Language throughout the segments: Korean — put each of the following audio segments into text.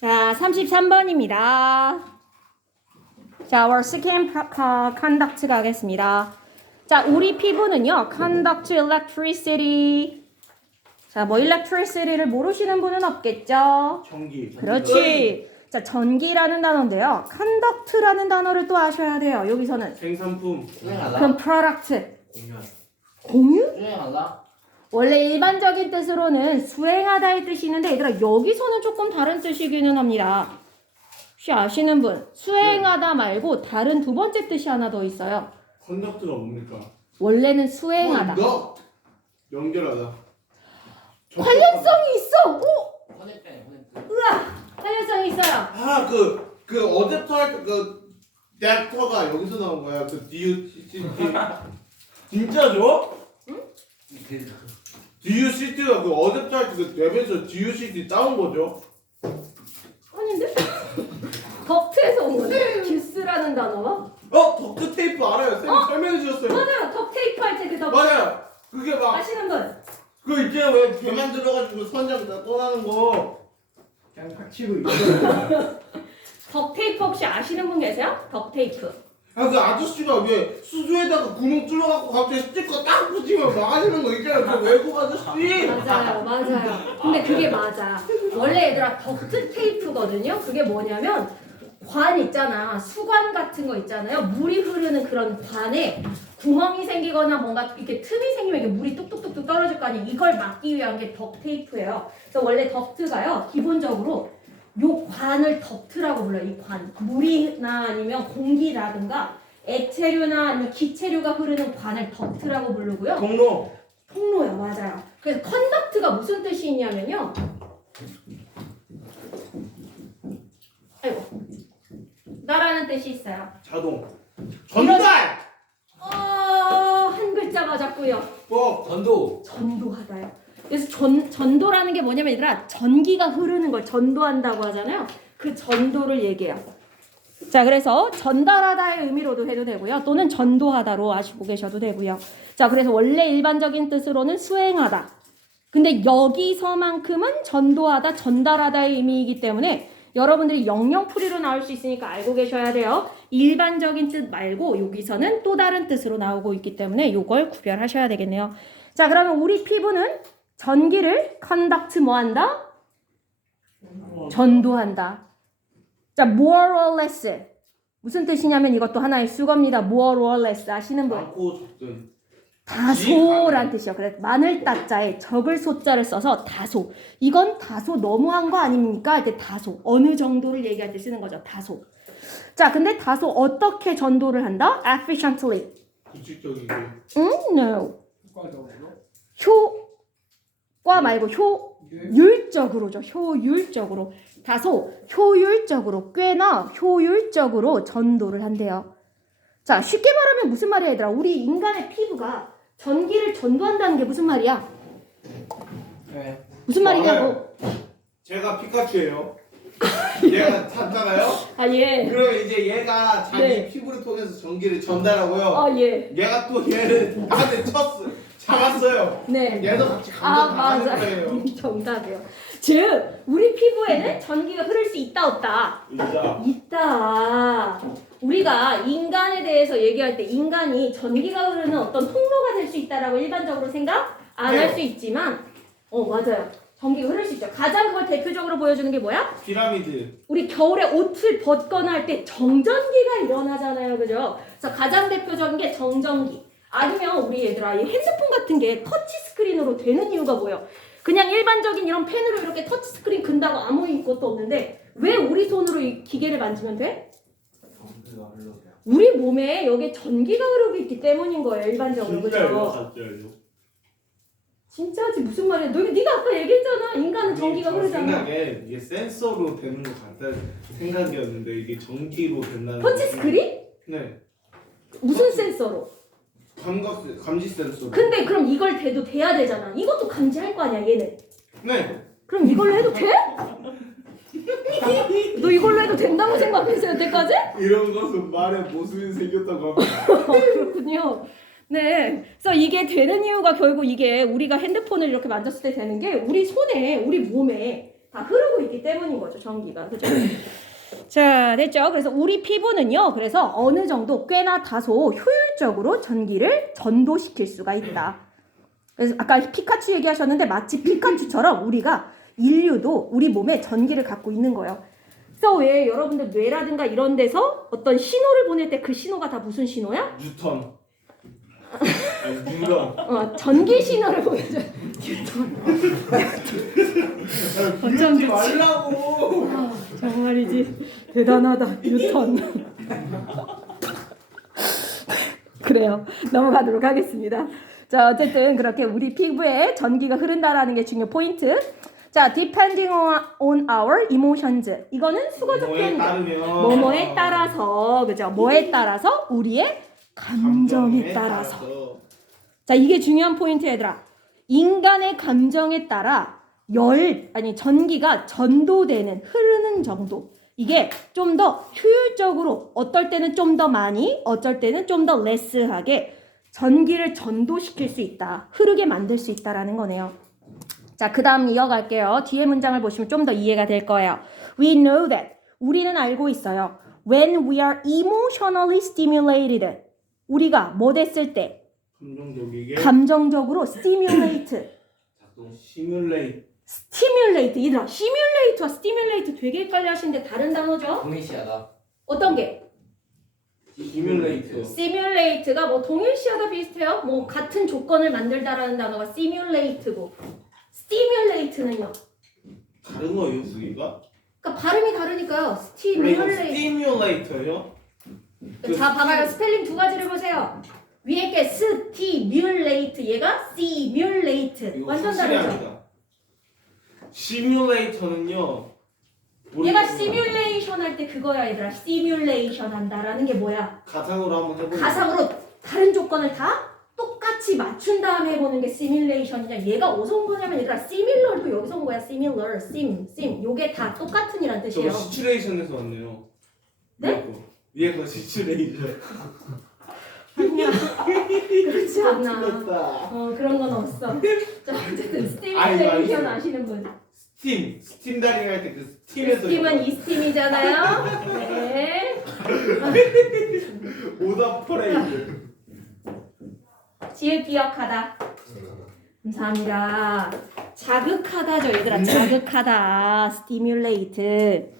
자, 33번입니다. 자, our second conduct 가겠습니다. 자, 우리 피부는요, conduct electricity. 자, 뭐 electricity를 모르시는 분은 없겠죠? 전기. 그렇지. 자, 전기라는 단어인데요. conduct라는 단어를 또 아셔야 돼요. 여기서는. 생산품. 그럼 product. 공유하다. 공유? 수행하다? 원래 일반적인 뜻으로는 수행하다의 뜻이 있는데 얘들아 여기서는 조금 다른 뜻이기는 합니다. 혹시 아시는 분? 수행하다 말고 다른 두 번째 뜻이 하나 더 있어요. 컨덕트가 뭡니까? 원래는 수행하다. 너 연결하다. 관련성이 있어. 오! 커넥트네, 커넥트. 으아! 관련성이 있어요. 아, 그 어댑터 할 때 그 댑터가 여기서 나온 거야. 그 DUCT. 진짜죠? DUCT가 그 어댑터 할 때 그 랩에서 DUCT 따온 거죠? 아닌데? 덕트에서 온 거네. 듀스라는 단어가. 덕트 테이프 알아요. 쌤이 설명해 주셨어요. 맞아요. 덕테이프 할 때 그 덕트. 맞아요. 그게 막 아시는 분? 그 있잖아 왜 배만 들어가지고 선장 다 떠나는 거. 그냥 팍치고 있어. 덕테이프 혹시 아시는 분 계세요? 덕테이프. 아, 그 아저씨가 왜 수조에다가 구멍 뚫어갖고 갑자기 스티커 딱 붙이면 망하시는 거 있잖아요. 그 외국 아저씨. 맞아요, 맞아요. 근데 그게 맞아. 원래 얘들아 덕트 테이프거든요. 그게 뭐냐면 관 있잖아. 수관 같은 거 있잖아요. 물이 흐르는 그런 관에 구멍이 생기거나 뭔가 이렇게 틈이 생기면 이렇게 물이 뚝뚝뚝뚝 떨어질 거 아니에요. 이걸 막기 위한 게 덕트 테이프예요. 그래서 원래 덕트가요. 기본적으로 요 관을 덕트라고 불러요. 이 관. 물이나 아니면 공기라든가 액체류나 아니면 기체류가 흐르는 관을 덕트라고 부르고요. 경로. 통로요, 맞아요. 그래서 컨덕트가 무슨 뜻이 있냐면요. 아이고. 나라는 뜻이 있어요. 자동. 전달. 한 글자 맞았고요. 전도. 전도하다요. 그래서 전도라는 게 뭐냐면 얘들아 전기가 흐르는 걸 전도한다고 하잖아요. 그 전도를 얘기해요. 자, 그래서 전달하다의 의미로도 해도 되고요. 또는 전도하다로 아시고 계셔도 되고요. 자, 그래서 원래 일반적인 뜻으로는 수행하다. 근데 여기서만큼은 전도하다, 전달하다의 의미이기 때문에 여러분들이 영영풀이로 나올 수 있으니까 알고 계셔야 돼요. 일반적인 뜻 말고 여기서는 또 다른 뜻으로 나오고 있기 때문에 이걸 구별하셔야 되겠네요. 자, 그러면 우리 피부는 전기를 conduct 뭐한다? 전도한다. 자, more or less. 무슨 뜻이냐면 이것도 하나의 수거입니다. more or less 아시는 분? 많고 적든. 다소란 뜻이요. 그래서 마늘 따자에 적을 소자를 써서 다소. 이건 다소 너무한 거 아닙니까? 이제 다소. 어느 정도를 얘기할 때 쓰는 거죠. 다소. 자, 근데 다소 어떻게 전도를 한다? efficiently. 규칙적이게. No. 효과적으로. 효과 말고 효율적으로죠. 효율적으로. 다소 효율적으로, 꽤나 효율적으로 전도를 한대요. 자, 쉽게 말하면 무슨 말이야, 얘들아? 우리 인간의 피부가 전기를 전도한다는 게 무슨 말이야? 네. 무슨 말이냐고? 제가 피카츄예요. 얘가 탔잖아요. 아, 예. 그러면 이제 얘가 자기 네. 피부를 통해서 전기를 전달하고요. 아, 예. 얘가 또 얘를 나한테 잡았어요. 네. 얘도 같이 아, 감정 맞아. 당하는 거예요. 정답이요. 즉, 우리 피부에는 전기가 흐를 수 있다, 없다? 진짜. 있다. 우리가 인간에 대해서 얘기할 때 인간이 전기가 흐르는 어떤 통로가 될 수 있다라고 일반적으로 생각 안 할 수 있지만, 맞아요. 전기가 흐를 수 있죠. 가장 그걸 대표적으로 보여주는 게 뭐야? 피라미드. 우리 겨울에 옷을 벗거나 할 때 정전기가 일어나잖아요. 그죠? 그래서 가장 대표적인 게 정전기. 아니면 우리 얘들아, 이 핸드폰 같은 게 터치 스크린으로 되는 이유가 뭐예요? 그냥 일반적인 이런 펜으로 이렇게 터치 스크린 근다고 아무 것도 없는데 왜 우리 손으로 이 기계를 만지면 돼? 전기가 흘러요. 우리 몸에 여기 전기가 흐르고 있기 때문인 거예요. 일반적으로. 진짜요? 그죠? 가짜요? 진짜지 무슨 말이야? 네가 아까 얘기했잖아. 인간은 전기가 저 흐르잖아. 생각에 이게 센서로 되는 것 같다는 생각이었는데 이게 전기로 된다는. 터치 스크린? 네. 무슨 센서로? 감지 센서. 근데 그럼 이걸 대도 돼야 되잖아. 이것도 감지할 거 아니야, 얘는. 네. 그럼 이걸로 해도 돼? 너 이걸로 해도 된다고 생각했어 여태까지? 이런 것은 말에 모순이 생겼다고 합니다. 그렇군요. 네. 그래서 이게 되는 이유가 결국 이게 우리가 핸드폰을 이렇게 만졌을 때 되는 게 우리 손에, 우리 몸에 다 흐르고 있기 때문인 거죠. 전기가. 그죠? 자, 됐죠? 그래서 우리 피부는요. 그래서 어느 정도 꽤나 다소 효율적으로 전기를 전도시킬 수가 있다. 그래서 아까 피카츄 얘기하셨는데 마치 피카츄처럼 우리가 인류도 우리 몸에 전기를 갖고 있는 거예요. 그래서 왜 여러분들 뇌라든가 이런 데서 어떤 신호를 보낼 때 그 신호가 다 무슨 신호야? 뉴턴. 아니 뉴런. 전기 신호를 보내줘. 뉴턴. 그러지 말라고. 정말이지 대단하다 뉴턴. 그래요. 넘어가도록 하겠습니다. 자, 어쨌든 그렇게 우리 피부에 전기가 흐른다라는 게 중요 포인트. 자, depending on our emotions. 이거는 수거적 표현이에요. 뭐뭐에 따라서, 그죠? 뭐에 따라서? 우리의 감정에 따라서. 자, 이게 중요한 포인트 얘들아. 인간의 감정에 따라 전기가 전도되는, 흐르는 정도. 이게 좀 더 효율적으로, 어떨 때는 좀 더 많이, 어쩔 때는 좀 더 레스하게 전기를 전도시킬 수 있다. 흐르게 만들 수 있다라는 거네요. 자, 그 다음 이어갈게요. 뒤에 문장을 보시면 좀 더 이해가 될 거예요. We know that. 우리는 알고 있어요. When we are emotionally stimulated. 우리가 뭐 됐을 때? 감정적이게. 감정적으로 stimulate. 작동. 시뮬레이트. stimulate. 얘들아, simulate와 stimulate 되게 헷갈려 하시는데 다른 단어죠? 동일시하다. 어떤 게? 시뮬레이트. simulate가 뭐 동일시하다 비슷해요. 뭐 같은 조건을 만들다라는 단어가 simulate고 stimulate는요. 다른 거예요, 두 개가? 그러니까 발음이 다르니까요. 스티뮬레이터요? 자, 봐봐요. 스펠링 두 가지를 보세요. 위에 게 stimulate, 얘가 simulate. 완전 다르죠? 시뮬레이터는요. 얘가 시뮬레이션 할 때 그거야, 얘들아. 시뮬레이션 한다라는 게 뭐야? 가상으로 한번 해보자. 가상으로 다른 조건을 다 똑같이 맞춘 다음에 해보는 게 시뮬레이션이냐. 얘가 어디서 온 거냐면 얘들아, 시밀러도 여기서 온 거야. 시밀러, 심. 요게 다 똑같은 이란 뜻이에요. 저거 시츄레이션에서 왔네요. 네? 위에서 시츄레이션. 아니야. 그렇지 않아. 틀렸다. 그런 건 없어. 자, 어쨌든 아이고, 스티뮬레이션 알겠어요. 아시는 분. 스팀 다리기 할 때 그 스팀에서. 스팀은 이 스팀이잖아요. 네. 오다 퍼레이드. 지읒 기억하다. 감사합니다. 자극하다죠, 얘들아. 자극하다. stimulate.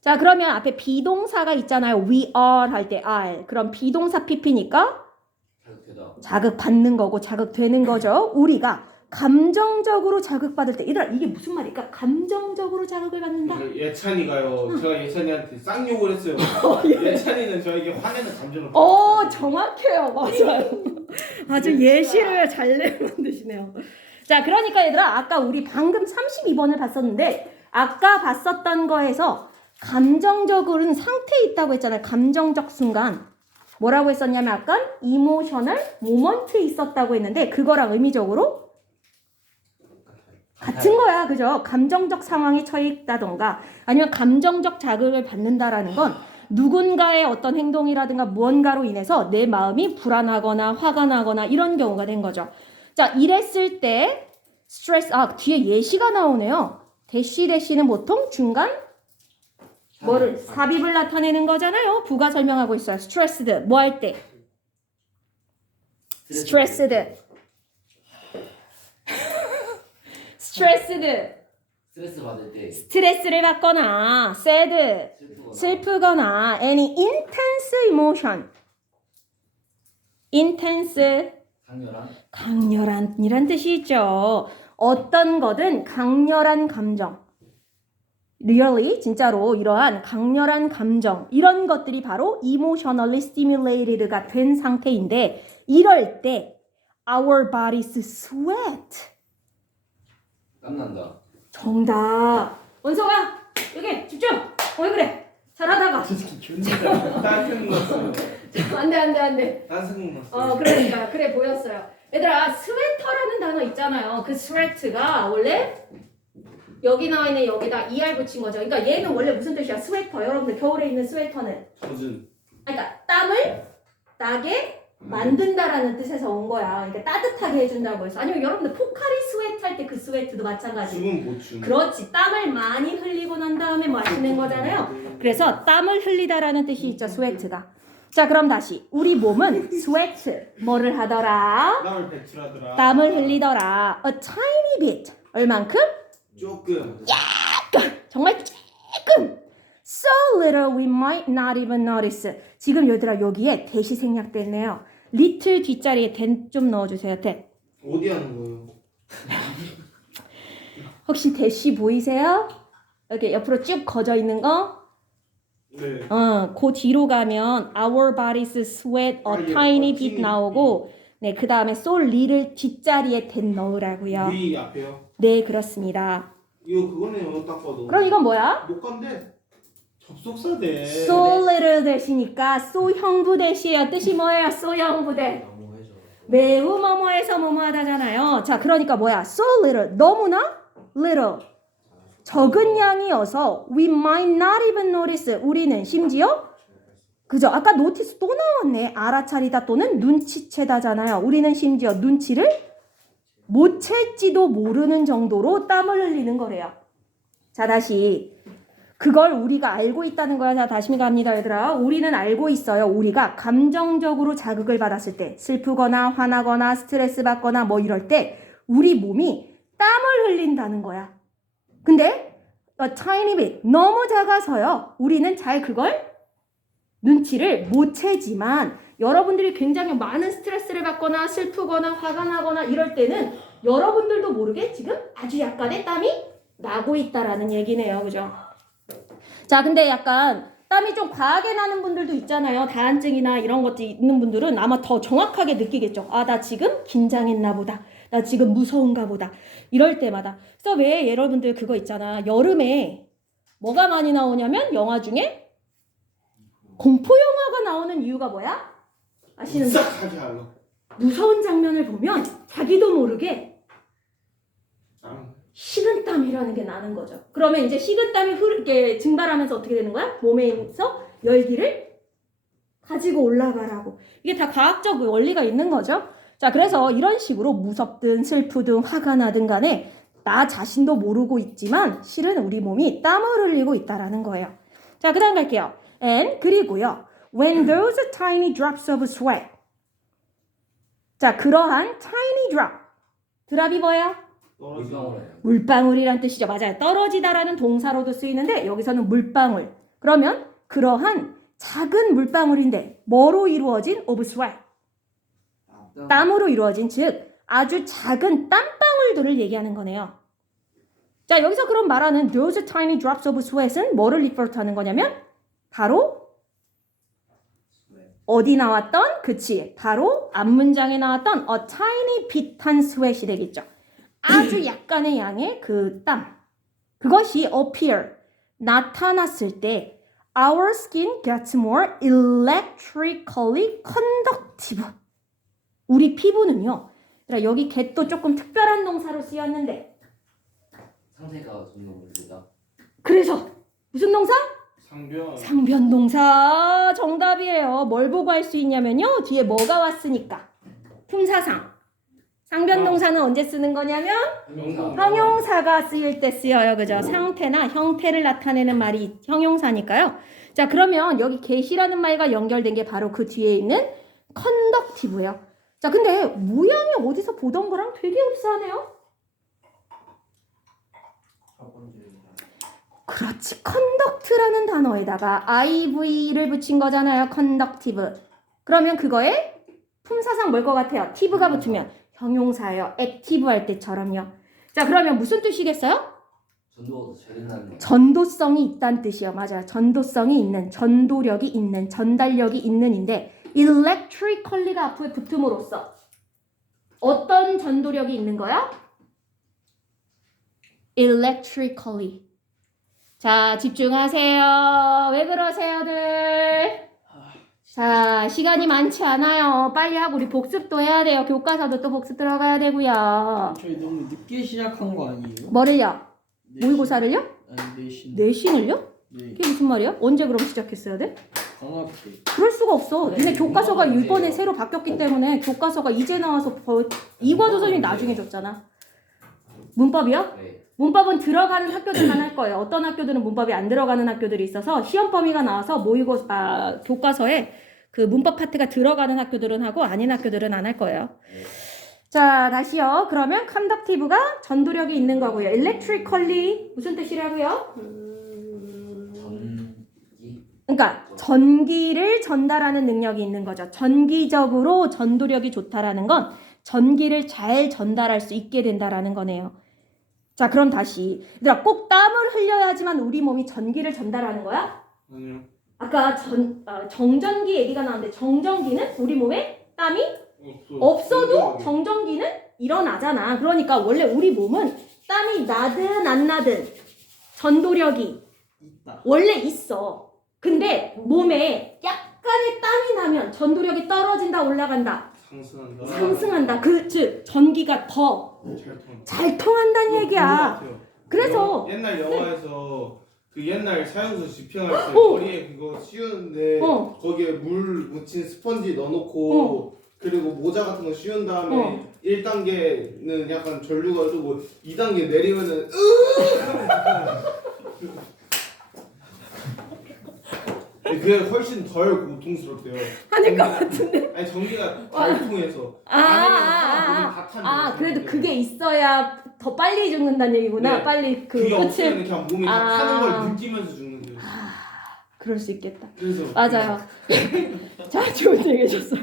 자, 그러면 앞에 비동사가 있잖아요. we are 할 때 are. 그럼 비동사 PP니까 자극되다. 자극받는 거고 자극되는 거죠. 우리가 감정적으로 자극받을 때, 얘들아, 이게 무슨 말일까? 감정적으로 자극을 받는다. 예찬이가요. 제가 예찬이한테 쌍욕을 했어요. 예찬이는 저에게 화내는 감정을. 정확해요. 맞아요. 아주 예시를 잘 만드시네요. 자, 그러니까 얘들아, 아까 우리 방금 32번을 봤었는데, 아까 봤었던 거에서 감정적으로는 상태에 있다고 했잖아요. 감정적 순간. 뭐라고 했었냐면 아까 이모셔널 모먼트에 있었다고 했는데, 그거랑 의미적으로 같은 거야. 그죠? 감정적 상황에 처해 있다던가 아니면 감정적 자극을 받는다라는 건 누군가의 어떤 행동이라든가 무언가로 인해서 내 마음이 불안하거나 화가 나거나 이런 경우가 된 거죠. 자, 이랬을 때 스트레스, 뒤에 예시가 나오네요. 대시는 보통 중간 뭐를 삽입을 나타내는 거잖아요. 부가 설명하고 있어요. 스트레스드 뭐 할 때? 스트레스드. 스트레스 받을 때. 스트레스를 받거나 sad, 슬프거나 any intense emotion. intense, 강렬한이란 뜻이 있죠. 어떤 거든 강렬한 감정. really, 진짜로 이러한 강렬한 감정, 이런 것들이 바로 emotionally stimulated가 된 상태인데, 이럴 때 our bodies sweat. 땀난다. 정답. 원서가 여기 집중. 왜 그래? 잘하다가. 딴 생각 났어. 안돼. 딴 생각 났어. 그러니까 그래 보였어요. 얘들아, 스웨터라는 단어 있잖아요. 그 스웨트가 원래 여기 나와 있는 여기다 ER 붙인 거죠. 그러니까 얘는 원래 무슨 뜻이야? 스웨터. 여러분들 겨울에 입는 스웨터는 젖은. 그러니까 땀을 나게 만든다라는 뜻에서 온 거야. 그러니까 따뜻하게 해준다고 해서. 아니면 여러분들 포카리 스웨트 할 때 그 스웨트도 마찬가지. 숨은 못 춤. 그렇지. 땀을 많이 흘리고 난 다음에 마시는 거잖아요. 그래서 땀을 흘리다라는 뜻이 있죠. 스웨트가. 자, 그럼 다시 우리 몸은 스웨트 뭐를 하더라? 땀을 배출하더라. 땀을 흘리더라. A tiny bit. 얼만큼? 조금. 정말 조금. So little we might not even notice. 지금 얘들아 여기에 대시 생략됐네요. little 뒷자리에 that 좀 넣어주세요. that. 어디 하는 거예요? 혹시 대시 보이세요? 이렇게 옆으로 쭉 거져 있는 거? 네. 그 뒤로 가면 our bodies sweat a tiny bit 나오고 네, 그 다음에 so little 뒷자리에 that 넣으라고요. 위 앞에요. 네, 그렇습니다. 이거 그거네요. 딱 봐도. 그럼 이건 뭐야? 녹화인데 접속사대. so little 대시니까 so 형부 대시예요. 뜻이 뭐예요? so 형부 대. 너무 해줘. 매우 뭐뭐해서 뭐뭐하다잖아요. 자, 그러니까 뭐야? so little 너무나 little 적은 양이어서 we might not even notice 우리는 심지어 그죠? 아까 노티스 또 나왔네. 알아차리다 또는 눈치채다잖아요. 우리는 심지어 눈치를 못 챌지도 모르는 정도로 땀을 흘리는 거래요. 자, 다시 그걸 우리가 알고 있다는 거야. 자, 다시 갑니다, 얘들아. 우리는 알고 있어요. 우리가 감정적으로 자극을 받았을 때 슬프거나 화나거나 스트레스 받거나 뭐 이럴 때 우리 몸이 땀을 흘린다는 거야. 근데 a tiny bit 너무 작아서요. 우리는 잘 그걸 눈치를 못 채지만 여러분들이 굉장히 많은 스트레스를 받거나 슬프거나 화가 나거나 이럴 때는 여러분들도 모르게 지금 아주 약간의 땀이 나고 있다라는 얘기네요. 그죠? 자, 근데 약간 땀이 좀 과하게 나는 분들도 있잖아요. 다한증이나 이런 것도 있는 분들은 아마 더 정확하게 느끼겠죠. 아, 나 지금 긴장했나 보다. 나 지금 무서운가 보다. 이럴 때마다. 그래서 왜 여러분들 그거 있잖아. 여름에 뭐가 많이 나오냐면 영화 중에 공포 영화가 나오는 이유가 뭐야? 아시는 분? 싹하지 않아. 무서운 장면을 보면 자기도 모르게 땀. 식은땀이라는 게 나는 거죠. 그러면 이제 식은땀이 이렇게 증발하면서 어떻게 되는 거야? 몸에서 열기를 가지고 올라가라고. 이게 다 과학적 원리가 있는 거죠. 자, 그래서 이런 식으로 무섭든 슬프든 화가 나든 간에 나 자신도 모르고 있지만 실은 우리 몸이 땀을 흘리고 있다라는 거예요. 자, 그 다음 갈게요. And 그리고요. When those tiny drops of sweat. 자, 그러한 tiny drop. 드랍이 뭐예요? 떨어져. 물방울이란 뜻이죠. 맞아요. 떨어지다라는 동사로도 쓰이는데 여기서는 물방울. 그러면 그러한 작은 물방울인데 뭐로 이루어진 of sweat? 땀으로 이루어진 즉 아주 작은 땀방울들을 얘기하는 거네요. 자, 여기서 그럼 말하는 those tiny drops of sweat은 뭐를 refer to 하는 거냐면 바로 어디 나왔던? 그치. 바로 앞문장에 나왔던 a tiny bit한 sweat이 되겠죠. 아주 약간의 양의 그 땀. 그것이 appear, 나타났을 때 our skin gets more electrically conductive. 우리 피부는요. 여기 get도 조금 특별한 동사로 쓰였는데 상태가 점점 물리다. 그래서 무슨 동사? 상변. 상변 동사 정답이에요. 뭘 보고 할 수 있냐면요. 뒤에 뭐가 왔으니까. 품사상. 상변 동사는 언제 쓰는 거냐면 형용사가 쓰일 때 쓰여요. 그죠? 상태나 형태를 나타내는 말이 형용사니까요. 자, 그러면 여기 get이라는 말과 연결된 게 바로 그 뒤에 있는 conductive예요. 자, 근데 모양이 어디서 보던 거랑 되게 흡사하네요. 그렇지. conduct라는 단어에다가 iv를 붙인 거잖아요. conductive. 그러면 그거에 품사상 뭘 것 같아요? tive가 붙으면 형용사예요. active 할 때처럼요. 자, 그러면 무슨 뜻이겠어요? 전도가 더 잘된다는 거. 전도성이 있다는 뜻이요. 맞아요. 전도성이 있는, 전도력이 있는, 전달력이 있는인데 electrically가 앞에 붙음으로써 어떤 전도력이 있는 거야? electrically. 자, 집중하세요. 왜 그러세요들? 자, 시간이 많지 않아요. 빨리 하고 우리 복습도 해야 돼요. 교과서도 또 복습 들어가야 되고요. 저희 너무 늦게 시작한 거 아니에요? 뭐를요? 내신. 모의고사를요? 아니 내신. 내신을요? 네. 그게 무슨 말이야? 언제 그럼 시작했어야 돼? 정확해. 그럴 수가 없어. 근데 교과서가 이번에 새로 바뀌었기 때문에 교과서가 이제 나와서 이과도 선생님이 나중에 줬잖아. 문법이요? 네. 문법은 들어가는 학교들만 할 거예요. 어떤 학교들은 문법이 안 들어가는 학교들이 있어서 시험 범위가 나와서 교과서에 그 문법 파트가 들어가는 학교들은 하고 아닌 학교들은 안 할 거예요. 네. 자, 다시요. 그러면 conductive가 전도력이 있는 거고요. electrically 무슨 뜻이라고요? 전기. 그러니까 전기를 전달하는 능력이 있는 거죠. 전기적으로 전도력이 좋다라는 건 전기를 잘 전달할 수 있게 된다라는 거네요. 자, 그럼 다시. 얘들아, 꼭 땀을 흘려야지만 우리 몸이 전기를 전달하는 거야? 아니요. 아까 정전기 얘기가 나왔는데 정전기는 우리 몸에 땀이 없어도 정전기는 일어나잖아. 그러니까 원래 우리 몸은 땀이 나든 안 나든 전도력이 있다. 원래 있어. 근데 몸에 약간의 땀이 나면 전도력이 떨어진다, 올라간다, 상승한다. 상승한다. 즉 전기가 더 잘 통한다는 얘기야. 그래서 옛날 영화에서 그 옛날 사형수 집행할 때 어. 머리에 그거 씌우는데 어. 거기에 물 묻힌 스펀지 넣어놓고 그리고 모자 같은 거 씌운 다음에 1단계는 약간 전류가 주고 2단계 내리면은 그게 훨씬 덜 고통스럽대요. 아닐 것 같은데. 아니 전기가 잘 통해서 그래도 그게 있어야 더 빨리 죽는다는 얘기구나. 네. 빨리 그 그게 끝을. 없으면 그냥 몸이 다 타는 걸 느끼면서 죽는 거예요. 그럴 수 있겠다. 그래서 맞아요. 자, 좋은 얘기 해줬어요.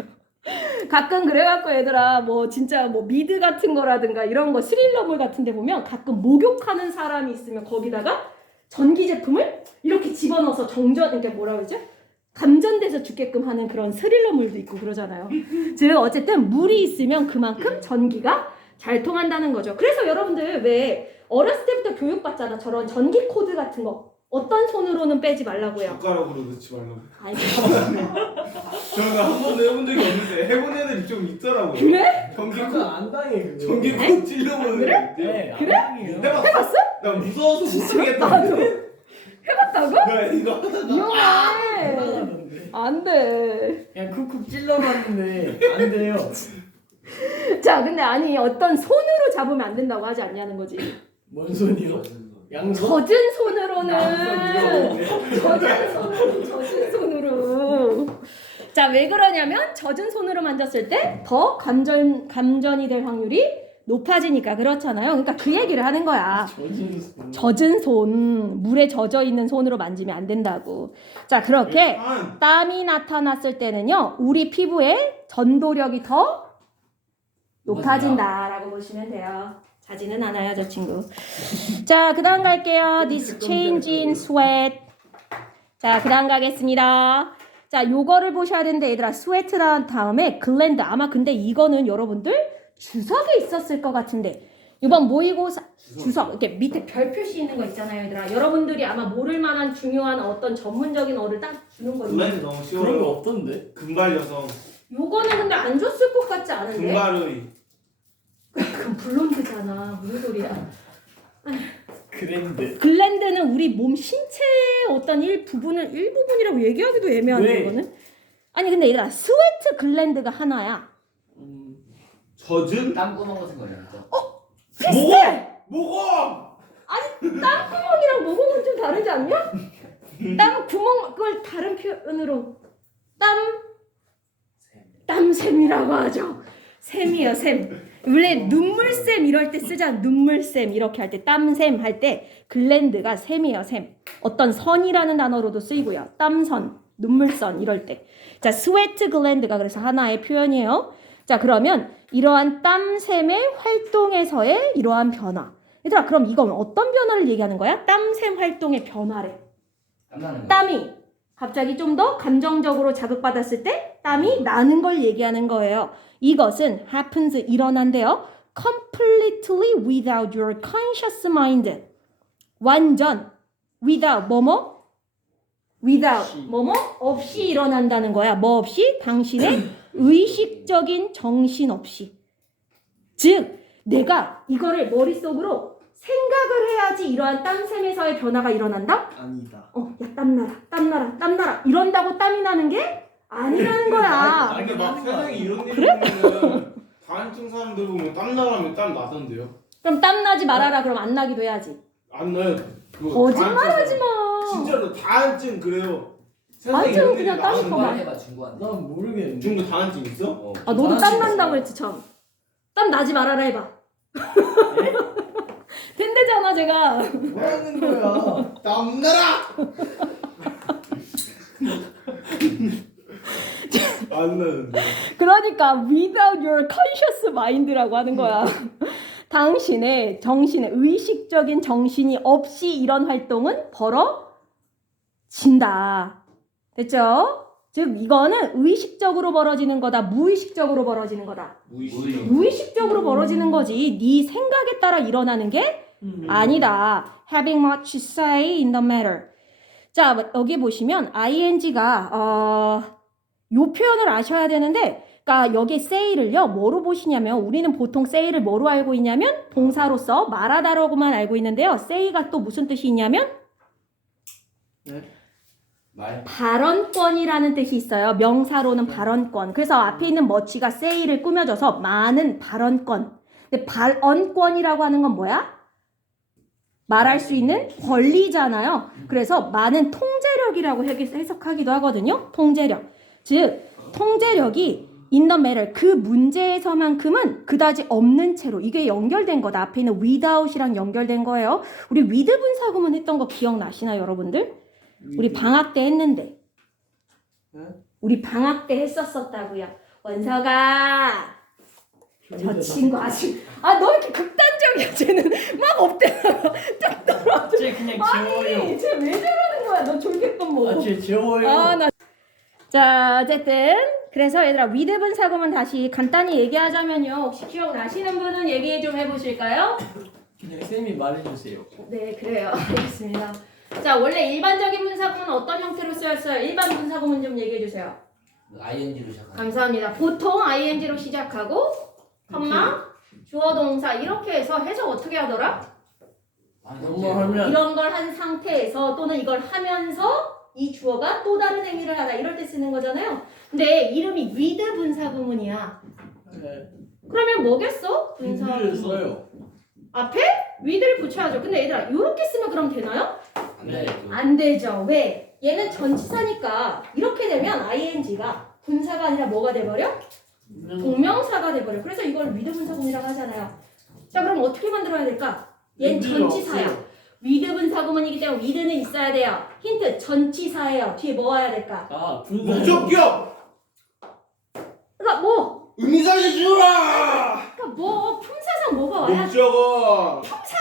가끔 그래갖고 얘들아 뭐 진짜 뭐 미드 같은 거라든가 이런 거 스릴러물 같은 데 보면 가끔 목욕하는 사람이 있으면 거기다가 전기 제품을 이렇게 집어넣어서 그러니까 뭐라 그러죠? 감전돼서 죽게끔 하는 그런 스릴러물도 있고 그러잖아요. 즉 어쨌든 물이 있으면 그만큼 전기가 잘 통한다는 거죠. 그래서 여러분들 왜 어렸을 때부터 교육받잖아. 저런 전기 코드 같은 거. 어떤 손으로는 빼지 말라고요. 젓가락으로 넣지 말라고. 아이, 저는 한 번도 해본 적이 없는데 해본 애들이 좀 있더라고요. 그래? 전기코 안 당해 그거. 전기코 찔러보는 그래? 애 있대요. 네, 그래? 안 당해요. 해봤어? 나 무서워서 못하겠다. 나도. 해봤다고? 나 이거 하다가 위험해. 당하던데. 안 돼. 그냥 쿡쿡 찔러봤는데 안 돼요. 자, 근데 아니 어떤 손으로 잡으면 안 된다고 하지 않냐는 거지. 뭔 손이요? 양손? 젖은 손으로는 양손 젖은 손으로. 자, 왜 그러냐면 젖은 손으로 만졌을 때 더 감전이 될 확률이 높아지니까 그렇잖아요. 그러니까 그 얘기를 하는 거야. 젖은 손, 물에 젖어 있는 손으로 만지면 안 된다고. 자, 그렇게 땀이 나타났을 때는요, 우리 피부의 전도력이 더 높아진다라고 보시면 돼요. 자지는 않아요, 저 친구. 자, 그 다음 갈게요. This change in sweat. 자, 그 다음 가겠습니다. 자, 요거를 보셔야 되는데, 얘들아, sweat란 다음에 gland. 아마 근데 이거는 여러분들 주석에 있었을 것 같은데. 이번 모의고사, 주석. 이렇게 밑에 별 표시 있는 거 있잖아요, 얘들아. 여러분들이 아마 모를 만한 중요한 어떤 전문적인 어를 딱 주는 거예요. 블렌드 너무 그런 거 쉬워요. 없던데? 금발 여성, 요거는 근데 안 줬을 것 같지 않은데? 금발의 그럼 블론드잖아. 무슨 소리야. 그랜드. 글랜드는 우리 몸 신체의 어떤 일부분이라고 얘기하기도 애매한데 왜? 이거는. 아니 근데 얘들아 스웨트 글랜드가 하나야. 젖은 땀구멍 같은 거 아니죠? 비슷해. 모공. 땀구멍이랑 모공은 좀 다르지 않냐? 땀 구멍 그걸 다른 표현으로 땀샘이라고 하죠. 샘이요 샘. 원래 눈물샘 이럴 때 쓰잖아. 눈물샘 이렇게 할 때 땀샘 할 때 글랜드가 샘이에요 샘. 어떤 선이라는 단어로도 쓰이고요. 땀선, 눈물선 이럴 때. 자, 스웨트 글랜드가 그래서 하나의 표현이에요. 자, 그러면 이러한 땀샘의 활동에서의 이러한 변화. 얘들아 그럼 이건 어떤 변화를 얘기하는 거야? 땀샘 활동의 변화래. 땀나는 거. 땀이 갑자기 좀 더 감정적으로 자극받았을 때 땀이 나는 걸 얘기하는 거예요. 이것은 happens 일어난대요. completely without your conscious mind. 완전 without 뭐뭐? without 뭐뭐? 없이 일어난다는 거야. 뭐 없이? 당신의 의식적인 정신 없이. 즉 내가 이거를 머릿속으로 생각을 해야지 이러한 땀샘에서의 변화가 일어난다? 아니다. 야 땀나라 땀나라 땀나라 이런다고 땀이 나는 게 아니라는 거야. 근데 막 세상에 이런 일이 보면은 다한증 사람들 보면 땀 나라면 땀 나던데요? 그럼 땀나지 말아라 그럼 안 나기도 해야지. 안 나요. 그거 거짓말하지 마. 진짜로 다한증 그래요. 세상에 완전 이런 일이 그냥 땀이 나는데. 더 많아. 해봐 중고한테. 난 모르겠는데. 중도 다한증 있어? 어. 아 너도 땀 난다고 그랬지 참. 땀 나지 말아라 해봐. 된대잖아 제가. 뭐 하는 거야? 땀 나라. 안 나는데. 그러니까 without your conscious mind라고 하는 거야. 당신의 정신의 의식적인 정신이 없이 이런 활동은 벌어진다. 됐죠? 즉 이거는 의식적으로 벌어지는 거다. 무의식적으로 벌어지는 거다. 무의식. 무의식적으로 벌어지는 거지. 네 생각에 따라 일어나는 게 아니다. Having much say in the matter. 자 여기 보시면 ing가 요 표현을 아셔야 되는데 그러니까 여기 say를요 뭐로 보시냐면 우리는 보통 say를 뭐로 알고 있냐면 동사로서 말하다라고만 알고 있는데요. say가 또 무슨 뜻이 있냐면 말. 발언권이라는 뜻이 있어요. 명사로는 발언권. 그래서 앞에 있는 much가 say를 꾸며줘서 많은 발언권. 근데 발언권이라고 하는 건 뭐야? 말할 수 있는 권리잖아요. 그래서 많은 통제력이라고 해석하기도 하거든요. 통제력. 즉 통제력이 in the matter 그 문제에서만큼은 그다지 없는 채로 이게 연결된 거다. 앞에 있는 without이랑 연결된 거예요. 우리 with 분사구문 했던 거 기억나시나요, 여러분들? 우리 방학 때 했는데. 우리 방학 때 했었었다고요. 원서가 저 친구 아직 너 이렇게 극단적이야. 쟤는 막 없대요. 쟤 그냥 재워요. 아니 쟤 왜 저러는 거야? 너 졸개껌 먹어. 쟤 재워요. 자 어쨌든 그래서 얘들아 with 분사구문 다시 간단히 얘기하자면요. 혹시 기억나시는 분은 얘기 좀 해보실까요? 그냥 쌤이 말해주세요. 네 그래요. 알겠습니다. 자 원래 일반적인 분사구문은 어떤 형태로 쓰였어요? 일반 분사구문 좀 얘기해주세요. ing로 시작하는. 감사합니다. 보통 ing로 시작하고 컴마 주어 동사 이렇게 해서 해석 어떻게 하더라? 뭐뭐 하면 이런 걸 한 상태에서 또는 이걸 하면서 이 주어가 또 다른 행위를 하다 이럴 때 쓰는 거잖아요. 근데 이름이 with 분사구문이야. 네. 그러면 뭐겠어? 분사를 분사구문 써요. 앞에 with를 붙여야죠. 근데 얘들아 이렇게 쓰면 그럼 되나요? 네. 안 되죠. 왜? 얘는 전치사니까 이렇게 되면 ing가 분사가 아니라 뭐가 돼버려? 동명사가 돼버려. 그래서 이걸 with 분사구문이라고 하잖아요. 자 그럼 어떻게 만들어야 될까? 얘는 전치사야. with 분사구문이기 때문에 with는 있어야 돼요. 힌트 전치사예요. 뒤에 뭐 와야 될까? 분사. 목적격. 그러니까 뭐? 의미사실 주라. 그러니까 뭐 품사상 뭐가 와야 목적어. 품사.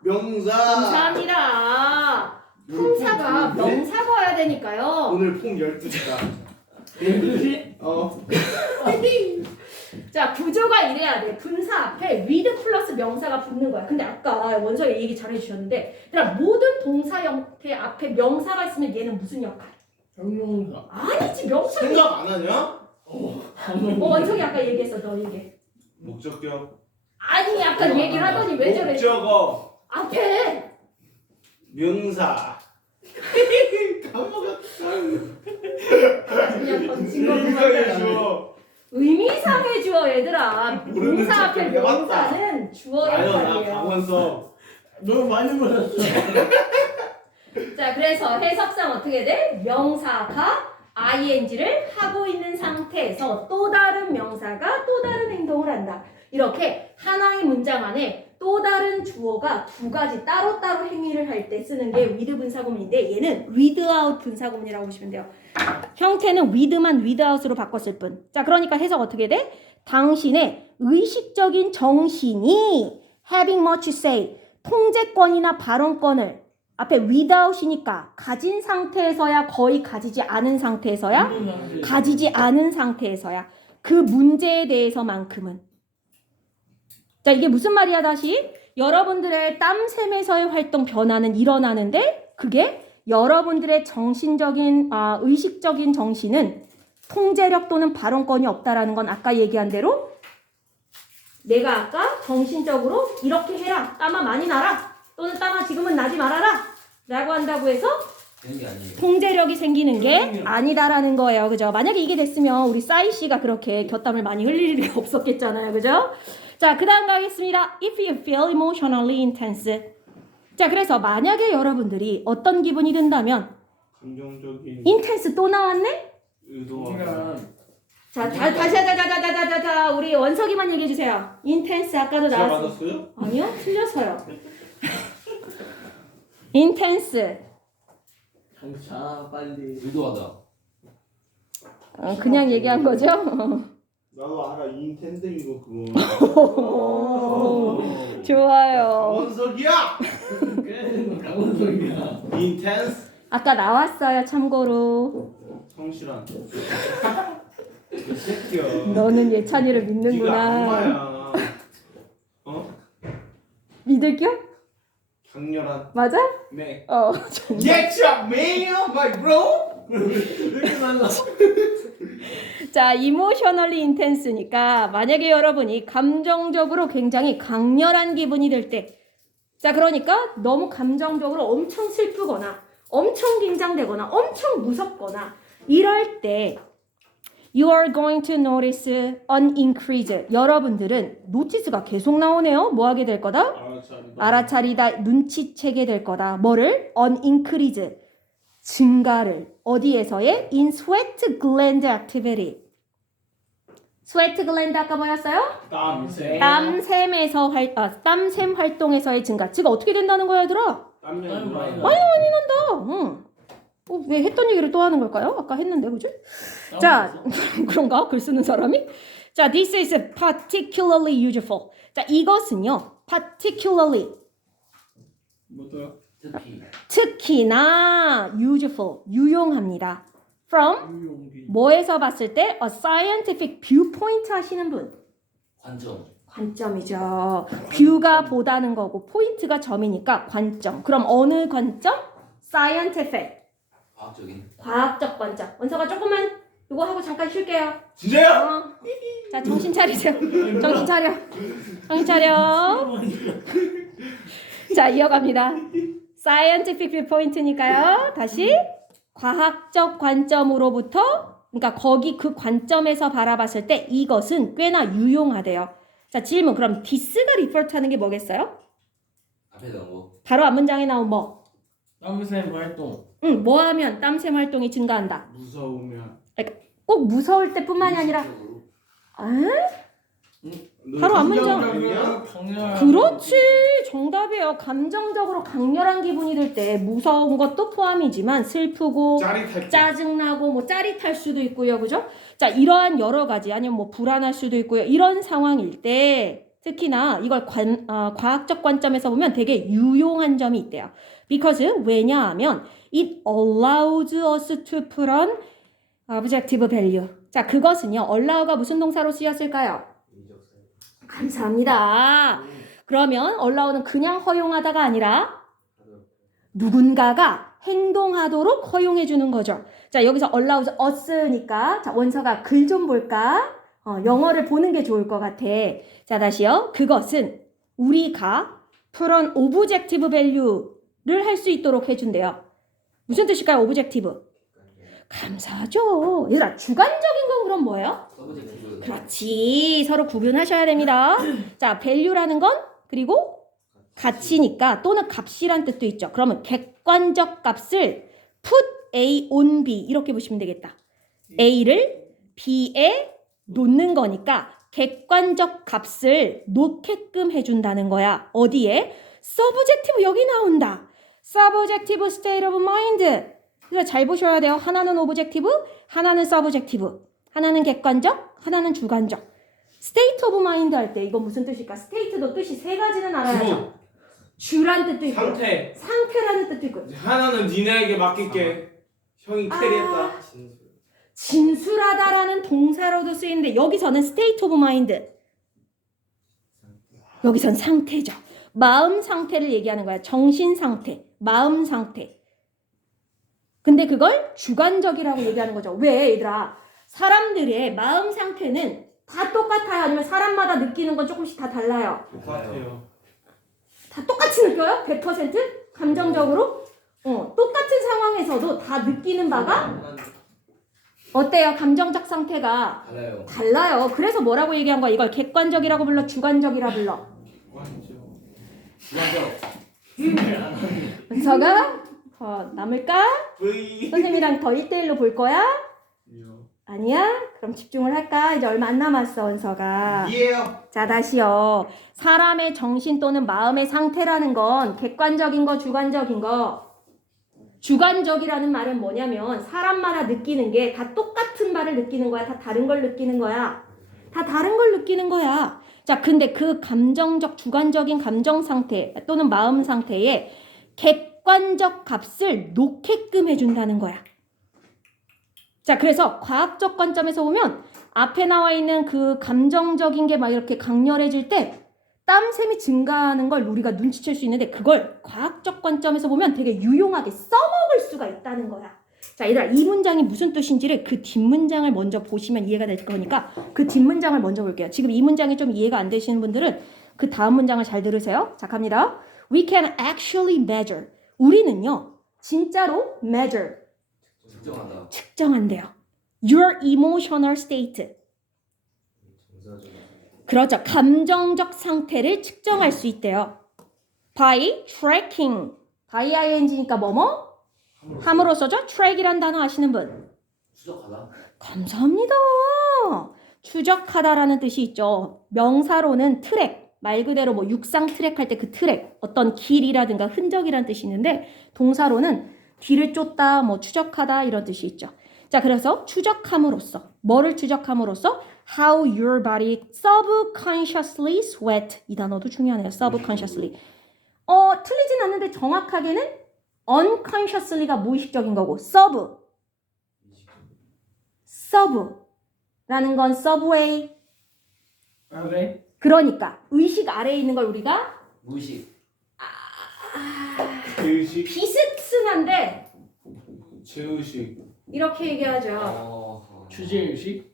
명사. 감사합니다. 품사가 명사가 와야 되니까요. 오늘 폼 12시다. 자 구조가 이래야 돼. 분사 앞에 with 플러스 명사가 붙는 거야. 근데 아까 원서에 얘기 잘 해주셨는데 그러니까 모든 동사 형태 앞에 명사가 있으면 얘는 무슨 역할? 형용사. 아니지 명사. 생각 안 하냐? 원석이 아까 얘기했어. 너 얘기해. 목적격. 아니 아까 얘기를 하더니 왜 저래? 목적어. 앞에 명사. 까먹었다. 그냥 던진 거구만. 의미사실 주어. 의미상의 주어 얘들아. 모르는 동사 앞에 척 해봤다. 명사는 주어 아니요 나 역할이에요. 강원서. 너무 많이 몰랐어. 자 그래서 해석상 어떻게 돼? 명사가 ing를 하고 있는 상태에서 또 다른 명사가 또 다른 행동을 한다. 이렇게 하나의 문장 안에 또 다른 주어가 두 가지 따로따로 행위를 할 때 쓰는 게 with 분사구문인데 얘는 without 분사구문이라고 보시면 돼요. 형태는 with만 without으로 바꿨을 뿐. 자 그러니까 해석 어떻게 돼? 당신의 의식적인 정신이 having much say 통제권이나 발언권을 앞에 without이니까 가진 상태에서야 거의 가지지 않은 상태에서야 가지지 않은 상태에서야 그 문제에 대해서만큼은 자 이게 무슨 말이야 다시 여러분들의 땀샘에서의 활동 변화는 일어나는데 그게 여러분들의 정신적인 의식적인 정신은 통제력 또는 발언권이 없다라는 건 아까 얘기한 대로 내가 아까 정신적으로 이렇게 해라. 땀아 많이 나라. 또는 땀아 지금은 나지 말아라. 라고 한다고 해서 되는 게 아니에요. 통제력이 생기는 게 아니다라는 거예요. 그죠? 만약에 이게 됐으면 우리 싸이 씨가 그렇게 곁땀을 많이 흘릴 일이 없었겠잖아요. 그죠? 자, 그 다음 가겠습니다. If you feel emotionally intense. 자, 그래서 만약에 여러분들이 어떤 기분이 든다면 감정적인 intense 또 나왔네? 의도와 자, 다시 하자. 우리 원석이만 얘기해 주세요. intense 아까도 제가 나왔어. 맞았어요? 아니요, 틀렸어요. intense. 자 빨리. 의도하다. 그냥 얘기한 거죠? 나도 알아 인텐드 이거 그거 좋아요. 원석이야! 그래 강원석이야. 인텐스 아까 나왔어요, 참고로. 성실한 이 새끼야 너는 예찬이를 네가 믿는구나. 악마야 어? 믿을겨? 강렬한 맞아? 네 정말. Get your man, my bro! 이렇게 만나. 자, emotionally intense니까 만약에 여러분이 감정적으로 굉장히 강렬한 기분이 들 때, 자, 그러니까 너무 감정적으로 엄청 슬프거나 엄청 긴장되거나 엄청 무섭거나 이럴 때 You are going to notice an increase. 여러분들은 노티스가 계속 나오네요. 뭐 하게 될 거다? 알아차리다, 눈치채게 될 거다. 뭐를? An increase. 증가를. 어디에서의? In sweat gland activity. sweat gland 아까 뭐였어요? 땀새 땀샘 활동에서의 증가. 즉 어떻게 된다는 거야, 얘들아? 땀내 많이 많이 난다. 응. 왜 했던 얘기를 또 하는 걸까요? 아까 했는데, 그죠? 자, 그런가? 글 쓰는 사람이? 자, this is particularly useful. 자, 이것은요, particularly, 뭐더라? 특히 특히나 useful, 유용합니다. From 유용기. 뭐에서 봤을 때 a scientific viewpoint 하시는 분. 관점. 관점이죠. 뷰가 보다는 거고 포인트가 점이니까 관점. 그럼 어느 관점? scientific. 과학적인. 과학적 관점. 원서가 조금만 이거 하고 잠깐 쉴게요. 진짜요? 자, 정신 차리세요. 정신 차려. 정신 차려. 자, 이어갑니다. scientific viewpoint니까요. 다시 과학적 관점으로부터, 그러니까 거기 그 관점에서 바라봤을 때 이것은 꽤나 유용하대요. 자, 질문. 그럼 this가 refer to 하는 게 뭐겠어요? 앞에 나온 거. 바로 앞 문장에 나온 뭐? 땀샘 활동. 뭐 하면 땀샘 활동이 증가한다. 무서우면 꼭 무서울 때뿐만이 아니라 심리적으로. 바로 앞 문장. 강렬한. 그렇지, 정답이에요. 감정적으로 강렬한 기분이 들 때 무서운 것도 포함이지만 슬프고 짜릿할 때 짜증나고 뭐 짜릿할 수도 있고요, 그죠? 자, 이러한 여러 가지 아니면 뭐 불안할 수도 있고요. 이런 상황일 때 특히나 이걸 과학적 관점에서 보면 되게 유용한 점이 있대요. Because 왜냐하면 it allows us to put on objective value. 자, 그것은요, allow가 무슨 동사로 쓰였을까요? 감사합니다. 그러면 allow는 그냥 허용하다가 아니라 누군가가 행동하도록 허용해 주는 거죠. 자, 여기서 allows us니까 자, 원서가 글 좀 볼까? 영어를 보는 게 좋을 것 같아. 자, 다시요. 그것은 우리가 put on objective value를 할 수 있도록 해준대요. 무슨 뜻일까요? objective. 감사하죠. 얘들아, 주관적인 건 그럼 뭐예요? 서브젝티브. 그렇지. 서로 구분하셔야 됩니다. 자, value라는 건 그리고 가치니까 또는 값이란 뜻도 있죠. 그러면 객관적 값을 put A on B 이렇게 보시면 되겠다. A를 B에 놓는 거니까 객관적 값을 놓게끔 해준다는 거야. 어디에? subjective 여기 나온다. subjective state of mind. 그래서 잘 보셔야 돼요. 하나는 objective, 하나는 subjective. 하나는 객관적, 하나는 주관적. state of mind 할 때 이건 무슨 뜻일까? state도 뜻이 세 가지는 알아야죠. 주란 뜻도 있고 상태 상태라는 뜻도 있고 하나는 니네에게 맡길게 형이 캐리했다 진술하다라는 동사로도 쓰이는데 여기서는 state of mind. 여기선 상태죠. 마음 상태를 얘기하는 거야. 정신 상태, 마음 상태. 근데 그걸 주관적이라고 얘기하는 거죠. 왜, 얘들아? 사람들의 마음 상태는 다 똑같아요? 아니면 사람마다 느끼는 건 조금씩 다 달라요? 똑같아요. 다 똑같이 느껴요? 100%? 감정적으로? 똑같은 상황에서도 다 느끼는 바가 어때요? 감정적 상태가 달라요. 달라요. 그래서 뭐라고 얘기한 거야? 이걸 객관적이라고 불러? 주관적이라 불러? 주관적. 은서가 더 남을까? V. 선생님이랑 더 1대1로 볼 거야? 아니야? 그럼 집중을 할까? 이제 얼마 안 남았어, 은서가. 이에요. 자, 다시요. 사람의 정신 또는 마음의 상태라는 건 객관적인 거, 주관적인 거. 주관적이라는 말은 뭐냐면 사람마다 느끼는 게 다 똑같은 말을 느끼는 거야? 다 다른 걸 느끼는 거야? 다 다른 걸 느끼는 거야. 자, 근데 그 감정적, 주관적인 감정 상태 또는 마음 상태에 객관적 값을 놓게끔 해준다는 거야. 자, 그래서 과학적 관점에서 보면 앞에 나와 있는 그 감정적인 게 막 이렇게 강렬해질 때 땀샘이 증가하는 걸 우리가 눈치챌 수 있는데 그걸 과학적 관점에서 보면 되게 유용하게 써먹을 수가 있다는 거야. 자, 얘들아, 이 문장이 무슨 뜻인지를 그 뒷문장을 먼저 보시면 이해가 될 거니까 그 뒷문장을 먼저 볼게요. 지금 이 문장이 좀 이해가 안 되시는 분들은 그 다음 문장을 잘 들으세요. 자, 갑니다. We can actually measure. 우리는요, 진짜로 measure. 측정하다. 측정한대요. Your emotional state. 그렇죠. 감정적 상태를 측정할 수 있대요. By tracking. by ing니까 뭐뭐? 함으로써죠. track이란 단어 아시는 분? 추적하다. 감사합니다. 추적하다라는 뜻이 있죠. 명사로는 트랙. 말 그대로 뭐 육상 트랙 할 때 그 트랙. 어떤 길이라든가 흔적이라는 뜻이 있는데 동사로는 뒤를 쫓다, 뭐 추적하다 이런 뜻이 있죠. 자, 그래서 추적함으로써 뭐를 추적함으로써 how your body subconsciously sweat 이 단어도 중요하네요. subconsciously. 틀리진 않는데 정확하게는 unconsciously가 무의식적인 거고 sub라는 건 subway. 아래? 그러니까 의식 아래에 있는 걸 우리가 무의식. 제의식. 비슷한데 제의식. 이렇게 얘기하죠. 주제의식?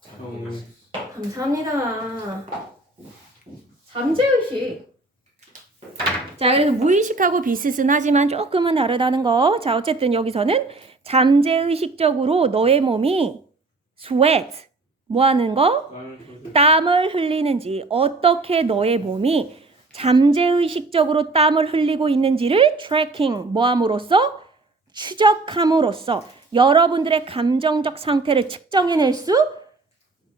정. 감사합니다. 잠재의식. 자, 그래서 무의식하고 비슷은 하지만 조금은 다르다는 거. 자, 어쨌든 여기서는 잠재의식적으로 너의 몸이 sweat, 뭐 하는 거? 땀을 흘리는지, 어떻게 너의 몸이 잠재의식적으로 땀을 흘리고 있는지를 tracking, 뭐 함으로써? 추적함으로써 여러분들의 감정적 상태를 측정해낼 수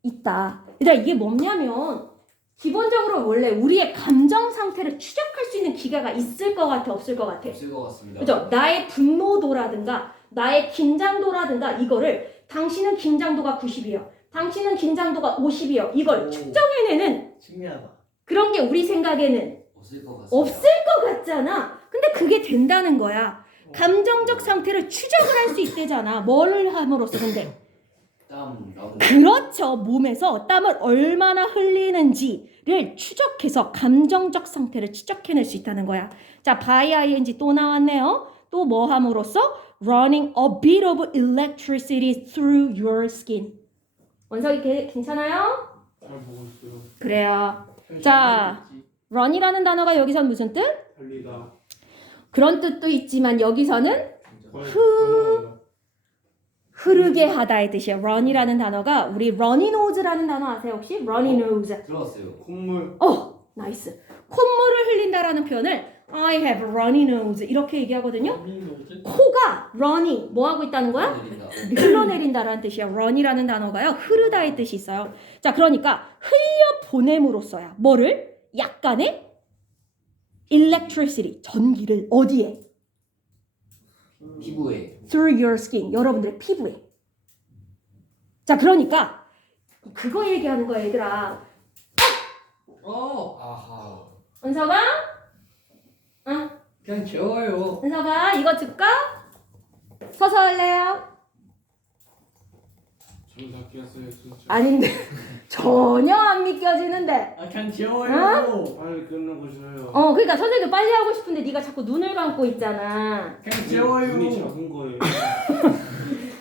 있다. 얘들아, 이게 뭐냐면 기본적으로 원래 우리의 감정 상태를 추적할 수 있는 기계가 있을 것 같아, 없을 것 같아? 없을 것 같습니다. 그죠? 나의 분노도라든가 나의 긴장도라든가 이거를 당신은 긴장도가 90이요. 당신은 긴장도가 50이요. 이걸 오. 측정해내는 신기하다. 그런 게 우리 생각에는 없을 것 같습니다. 없을 것 같잖아. 근데 그게 된다는 거야. 감정적 상태를 추적을 할 수 있대잖아. 뭘 함으로써 근데? 땀 나오는. 그렇죠. 몸에서 땀을 얼마나 흘리는지를 추적해서 감정적 상태를 추적해낼 수 있다는 거야. 자, by ing 또 나왔네요. 또 뭐 함으로써? Running a bit of electricity through your skin. 원석이 괜찮아요? 잘 먹었어요. 그래요. 자, run이라는 단어가 여기선 무슨 뜻? 달리다. 그런 뜻도 있지만 여기서는 건너가다. 흐르게 하다의 뜻이에요. run이라는 단어가 우리 runny nose라는 단어 아세요 혹시? runny nose. 들어갔어요. 콧물. 나이스. 콧물을 흘린다라는 표현을 I have runny nose 이렇게 얘기하거든요. 코가 running 뭐 하고 있다는 거야? 내린다. 흘러내린다라는 뜻이야. run이라는 단어가요. 흐르다의 뜻이 있어요. 자, 그러니까 흘려 보냄으로써야 뭐를? 약간의 electricity 전기를 어디에? 피부에. through your skin 여러분들의 피부에. 자, 그러니까 그거 얘기하는 거야, 얘들아. 아하. 은서가? 응? 그냥 재워요. 은서가 이거 줄까? 서서 할래요? 정답 깼어요 진짜. 아닌데 전혀 안 믿겨지는데. 그냥 재워요. 빨리 끝내보셔요. 그러니까 선생님도 빨리 하고 싶은데 네가 자꾸 눈을 감고 있잖아. 그냥 재워요. 눈이 작은 거예요.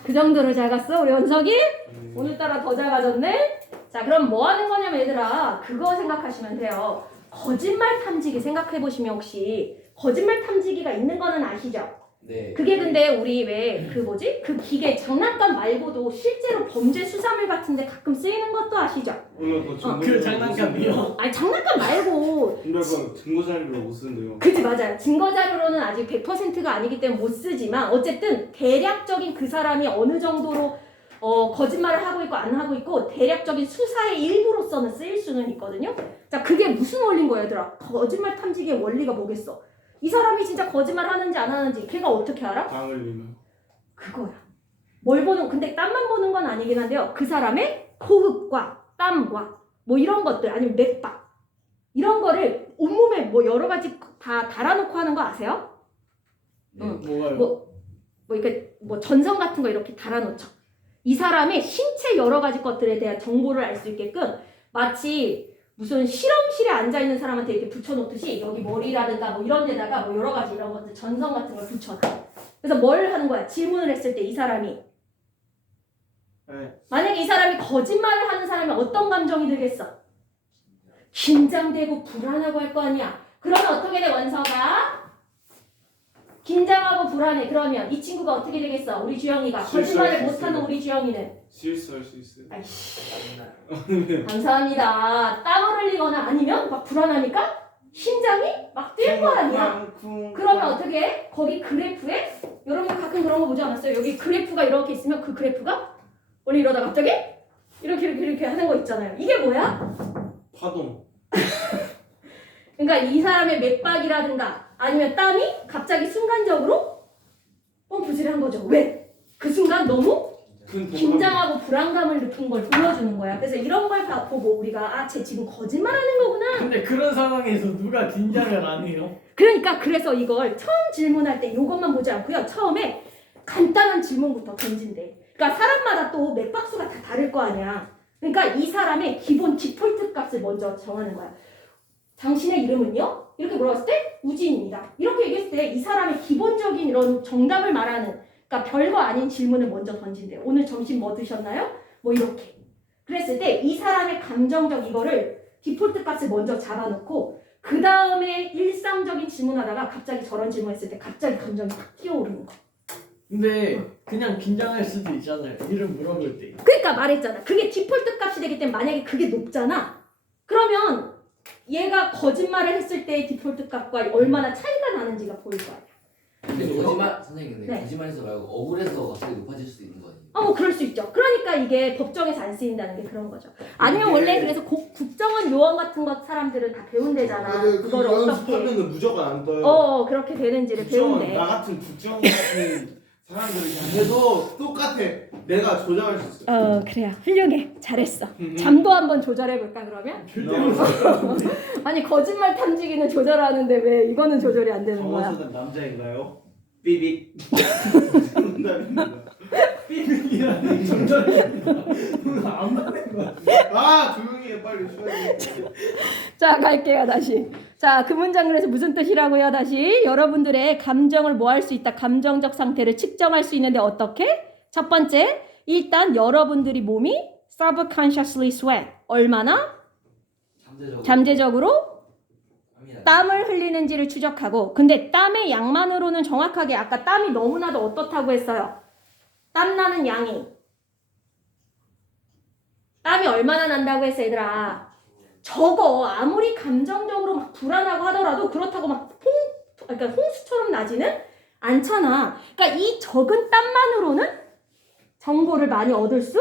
그 정도로 작았어 우리 은석이? 네. 오늘따라 더 작아졌네? 자, 그럼 뭐 하는 거냐면 얘들아, 그거 생각하시면 돼요. 거짓말 탐지기 생각해보시면 혹시 거짓말 탐지기가 있는 거는 아시죠? 네. 그게 근데 우리 왜 그 뭐지? 그 기계 장난감 말고도 실제로 범죄 수사물 같은데 가끔 쓰이는 것도 아시죠? 그 장난감이요. 아니 장난감 말고 근데 그건 증거 자료로 못 쓰는데요. 그치 맞아요. 증거 자료로는 아직 100%가 아니기 때문에 못 쓰지만 어쨌든 대략적인 그 사람이 어느 정도로 거짓말을 하고 있고 안 하고 있고 대략적인 수사의 일부로서는 쓰일 수는 있거든요. 자, 그게 무슨 원리인 거야 얘들아? 거짓말 탐지기의 원리가 뭐겠어? 이 사람이 진짜 거짓말 하는지 안 하는지 걔가 어떻게 알아? 당 흘리면. 그거야. 뭘 보는, 근데 땀만 보는 건 아니긴 한데요. 그 사람의 코흡과 땀과 뭐 이런 것들, 아니면 맥박. 이런 거를 온몸에 뭐 여러 가지 다 달아놓고 하는 거 아세요? 네. 응. 뭐가요? 이렇게 뭐 전선 같은 거 이렇게 달아놓죠. 이 사람의 신체 여러 가지 것들에 대한 정보를 알 수 있게끔 마치 무슨 실험실에 앉아있는 사람한테 이렇게 붙여놓듯이 여기 머리라든가 뭐 이런 데다가 뭐 여러 가지 이런 것들 전선 같은 걸 붙여놔. 그래서 뭘 하는 거야? 질문을 했을 때 이 사람이 네. 만약에 이 사람이 거짓말을 하는 사람이 어떤 감정이 들겠어? 긴장되고 불안하고 할 거 아니야. 그러면 어떻게 돼 원서가? 긴장하고 불안해. 그러면 이 친구가 어떻게 되겠어? 우리 주영이가 실수할 거짓말을 수 못하는 있어요. 우리 주영이는 실수할 수 있어요. 아이씨 감사합니다. 땀을 흘리거나 아니면 막 불안하니까 심장이 막 뛸 거 아니야. 그러면 어떻게 해? 거기 그래프에 여러분 가끔 그런 거 보지 않았어요? 여기 그래프가 이렇게 있으면 그 그래프가 원래 이러다 갑자기 이렇게 하는 거 있잖아요. 이게 뭐야? 파동. 그러니까 이 사람의 맥박이라든가 아니면 땀이 갑자기 순간적으로 펌프질한 거죠. 왜? 그 순간 너무 큰 긴장하고 불안감을 느낀 걸 보여주는 거야. 그래서 이런 걸 보고 우리가 쟤 지금 거짓말하는 거구나. 근데 그런 상황에서 누가 긴장을 안 해요? 그러니까 그래서 이걸 처음 질문할 때 이것만 보지 않고요. 처음에 간단한 질문부터 던진대. 그러니까 사람마다 또 맥박수가 다 다를 거 아니야. 그러니까 이 사람의 기본 디폴트 값을 먼저 정하는 거야. 당신의 이름은요? 이렇게 물어봤을 때 우진입니다. 이렇게 얘기했을 때 이 사람의 기본적인 이런 정답을 말하는 그러니까 별거 아닌 질문을 먼저 던진대요. 오늘 점심 뭐 드셨나요? 뭐 이렇게. 그랬을 때 이 사람의 감정적 이거를 디폴트 값을 먼저 잡아놓고 그 다음에 일상적인 질문하다가 갑자기 저런 질문했을 때 갑자기 감정이 탁 뛰어오르는 거. 근데 그냥 긴장할 수도 있잖아요. 이름 물어볼 때. 그러니까 말했잖아. 그게 디폴트 값이 되기 때문에 만약에 그게 높잖아. 그러면 얘가 거짓말을 했을 때의 디폴트 값과 얼마나 차이가 나는지가 보일 거 아니야. 근데 거짓말 선생님 근데 네. 거짓말해서 말고 억울해서 갑자기 높아질 수도 있는 거 아니에요? 뭐 그럴 수 있죠. 그러니까 이게 법정에서 안 쓰인다는 게 그런 거죠. 아니면 이게- 원래 그래서 국정원 요원 같은 것 사람들은 다 배운대잖아. 그걸 어떻게 연습하면은 무조건 안 떠요. 그렇게 되는지를 국정원, 배운대. 나 같은 국정 같은 사람들이 그냥 해도 똑같아. 내가 조장할 수 있어. 그래요. 훌륭해. 잘했어. 잠도 한번 조절해 볼까 그러면? 아니 거짓말 탐지기는 조절하는데 왜 이거는 조절이 안 되는 거야? 정원수는 남자인가요? 삐빅. 정답입니다. 삐빅이라니 점점이 안 맞는 거야. 아 조용히 해 빨리 쉬어야 돼. 자 갈게요 다시. 자 그 문장 그래서 무슨 뜻이라고요 다시? 여러분들의 감정을 뭐 할 수 있다. 감정적 상태를 측정할 수 있는데 어떻게? 첫 번째 일단 여러분들이 몸이 subconsciously sweat 얼마나 잠재적으로 땀을 흘리는지를 추적하고 근데 땀의 양만으로는 정확하게 아까 땀이 너무나도 어떻다고 했어요. 땀나는 양이 땀이 얼마나 난다고 했어 얘들아. 저거 아무리 감정적으로 막 불안하고 하더라도 그렇다고 막 그러니까 홍수처럼 나지는 않잖아. 그러니까 이 적은 땀만으로는 정보를 많이 얻을 수